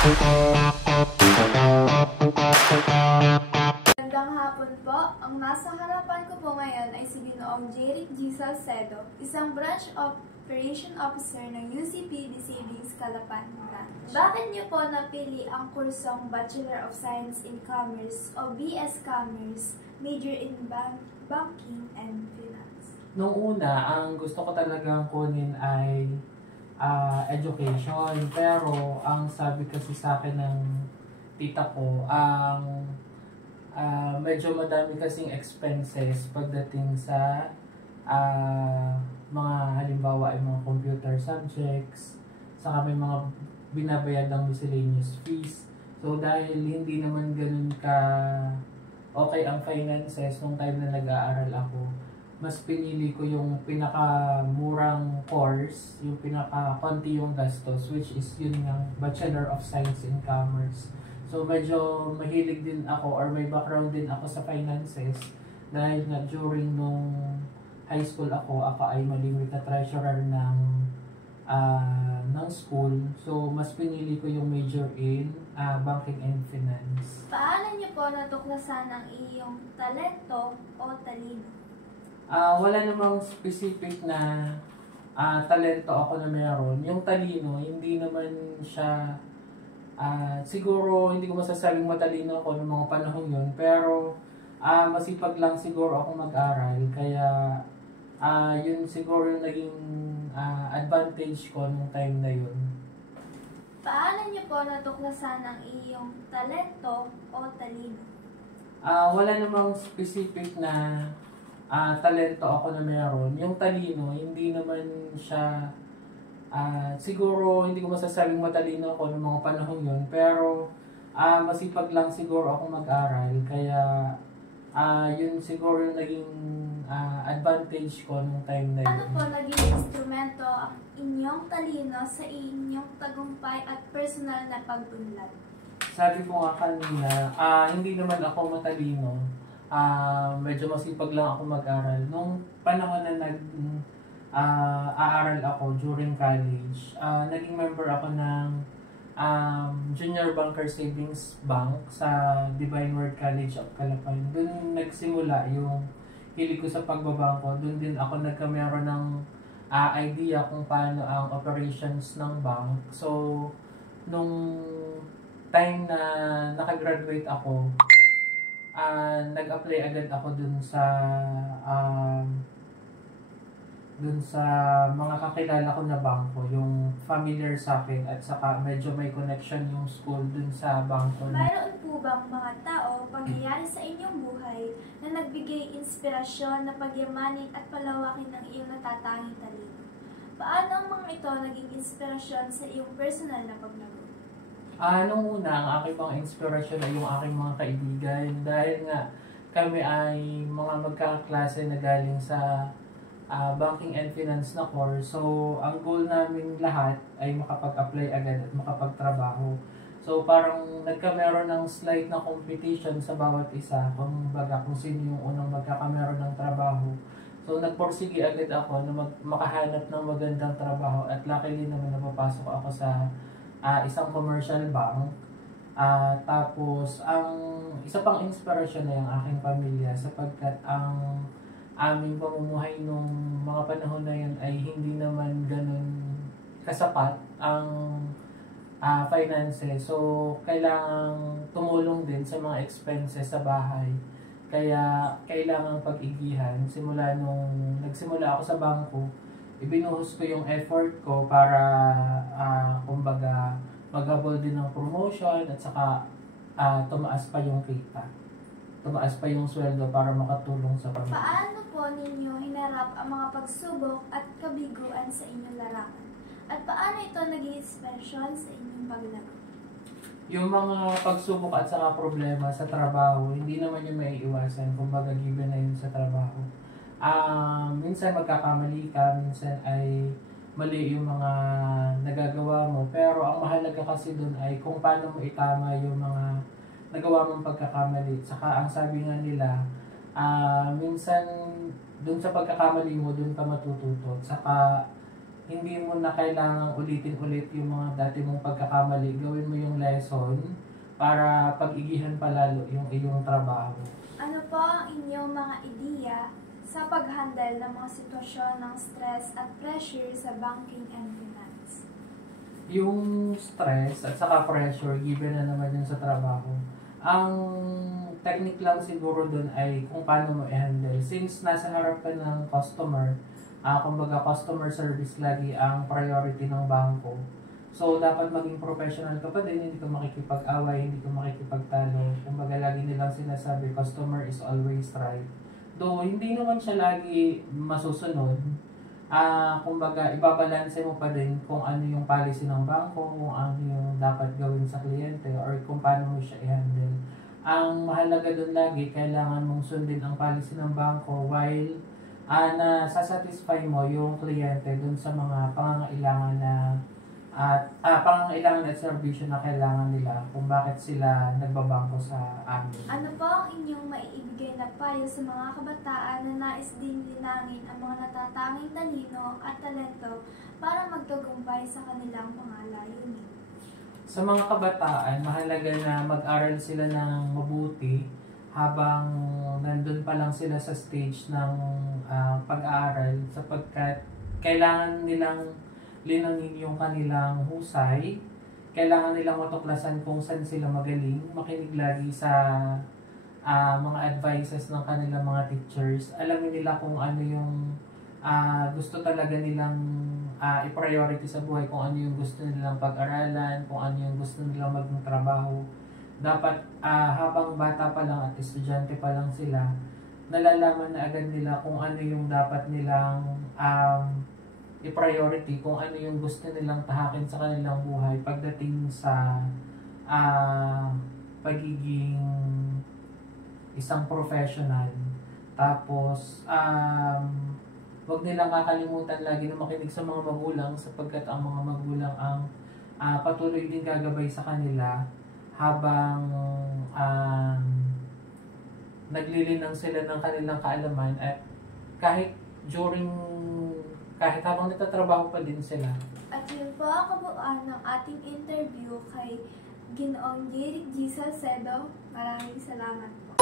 Magandang hapon po. Ang nasa harapan ko po ngayon ay si Ginoong Jeric G. Salcedo, isang branch operation officer ng UCPB Savings Calapan branch. Bakit niyo po napili ang kursong Bachelor of Science in Commerce o BS Commerce, major in banking and finance? Nung una, ang gusto ko talagang kunin ay education. Pero ang sabi kasi sa akin ng tita ko, medyo madami kasing expenses pagdating sa mga halimbawa ay mga computer subjects, saka may mga binabayad ng miscellaneous fees. So dahil hindi naman ganun ka okay ang finances nung time na nag-aaral ako, mas pinili ko yung pinakamurang course, yung pinaka-konti yung gastos, which is yun ng Bachelor of Science in Commerce. So medyo mahilig din ako or may background din ako sa finances dahil nga during nung high school ako ay malimit na treasurer ng school. So mas pinili ko yung major in banking and finance. Paano niyo po natuklasan ang iyong talento o talino? Wala namang specific na talento ako na meron. Yung talino, hindi naman siya, siguro hindi ko masasabing matalino ako ng mga panahon yun, pero masipag lang siguro ako mag-aral, kaya yun siguro yung naging advantage ko nung time na yun. Paano niyo po natuklasan ang iyong talento o talino? Wala namang specific na talento ako na meron. Yung talino, hindi naman siya, siguro hindi ko masasabing matalino ako ng mga panahon yun, pero masipag lang siguro ako mag-aral, kaya yun siguro yung naging advantage ko nung time na yun. Ano po naging instrumento ang inyong talino sa inyong tagumpay at personal na pag-unlad? Sabi ko nga kanina, hindi naman ako matalino. Medyo masipag lang ako mag-aral. Nung panahon na aaral ako during college, naging member ako ng Junior Banker Savings Bank sa Divine Word College of Calapan. Doon nagsimula yung hilig ko sa pagbabangko. Doon din ako nagkameron ng idea kung paano ang operations ng bank. So, nung time na nakagraduate ako, nag-apply agad ako dun sa mga kakilala ko na bangko, yung familiar sa akin, at saka medyo may connection yung school dun sa bangko. Mayroon po bang mga tao, pangyayari sa inyong buhay na nagbigay inspirasyon na pagyamanin at palawakin ng iyong natatanging talino? Paano ang mga ito naging inspirasyon sa iyong personal na paglago? Nung una, ang aking mga inspirasyon ay yung aking mga kaibigan, dahil nga kami ay mga magkakaklase na galing sa banking and finance na course. So, ang goal namin lahat ay makapag-apply agad at makapagtrabaho. So, parang nagkameron ng slight na competition sa bawat isa, kung sino yung unang magkakameron ng trabaho. So, nagporsige agad ako na makahanap ng magandang trabaho, at luckily naman napapasok ako sa isang commercial bank. Tapos, ang isa pang inspirasyon na yung aking pamilya, sapagkat ang aming pamumuhay nung mga panahon na yun ay hindi naman ganun kasapat ang finances. So, kailangang tumulong din sa mga expenses sa bahay. Kaya, kailangang pag-igihan. Nagsimula ako sa bangko, ibinuhos ko yung effort ko para, kumbaga, maghabol din ng promotion, at saka tumaas pa yung kita. Tumaas pa yung sweldo para makatulong sa pamilya. Paano po ninyo hinarap ang mga pagsubok at kabiguan sa inyong larangan? At paano ito naging inspirasyon sa inyong paglago? Yung mga pagsubok at saka problema sa trabaho, hindi naman yung maiiwasan. Kumbaga, given na yun sa trabaho. Minsan magkakamali ka, minsan ay mali yung mga nagagawa mo. Pero ang mahalaga kasi dun ay kung paano mo itama yung mga nagawa mong pagkakamali. Saka ang sabi nga nila, minsan dun sa pagkakamali mo, dun ka matututo. Saka hindi mo na kailangang ulitin-ulit yung mga dati mong pagkakamali. Gawin mo yung lesson para pag-igihan palalo yung iyong trabaho. Ano po ang inyong mga ideya sa pag-handle ng mga sitwasyon ng stress at pressure sa banking and finance? Yung stress at saka pressure, given na naman yun sa trabaho. Ang technique lang siguro dun ay kung paano mo i-handle. Since nasa harap ka ng customer, kumbaga customer service lagi ang priority ng bangko. So, dapat maging professional ka pa din, hindi ka makikipag-away, hindi ka makikipagtalo. Kumbaga, lagi nilang sinasabi, customer is always right. Though, hindi naman siya lagi masusunod. Kumbaga, ibabalanse mo pa din kung ano yung policy ng bangko, kung ano yung dapat gawin sa kliyente, or kung paano mo siya i-handle. Ang mahalaga doon lagi, kailangan mong sundin ang policy ng bangko while na-satisfy mo yung kliyente doon sa mga pangangailangan na pangangailangan at serbisyo na kailangan nila kung bakit sila nagbabangko sa amin. Ano po ang inyong maiibigay na payo sa mga kabataan na nais din linangin ang mga natatanging talino at talento para magtagumpay sa kanilang pangalayunin? Sa mga kabataan, mahalaga na mag-aral sila ng mabuti habang nandun pa lang sila sa stage ng pag-aaral sapagkat kailangan nilang linangin yung kanilang husay, kailangan nilang matuklasan kung saan sila magaling, makinig lagi sa mga advices ng kanilang mga teachers, alamin nila kung ano yung gusto talaga nilang i-priority sa buhay, kung ano yung gusto nilang pag-aralan, kung ano yung gusto nilang maging trabaho. Dapat habang bata pa lang at estudyante pa lang sila, nalalaman na agad nila kung ano yung dapat nilang i-priority, kung ano yung gusto nilang tahakin sa kanilang buhay pagdating sa pagiging isang professional. Tapos, wag nilang kakalimutan lagi na makinig sa mga magulang sapagkat ang mga magulang ang patuloy din gagabay sa kanila habang naglilinang sila ng kanilang kaalaman at kahit habang nagtatrabaho pa din sila. At yun po ang kabuuan ng ating interview kay Ginoong Jeric G. Salcedo. Maraming salamat po.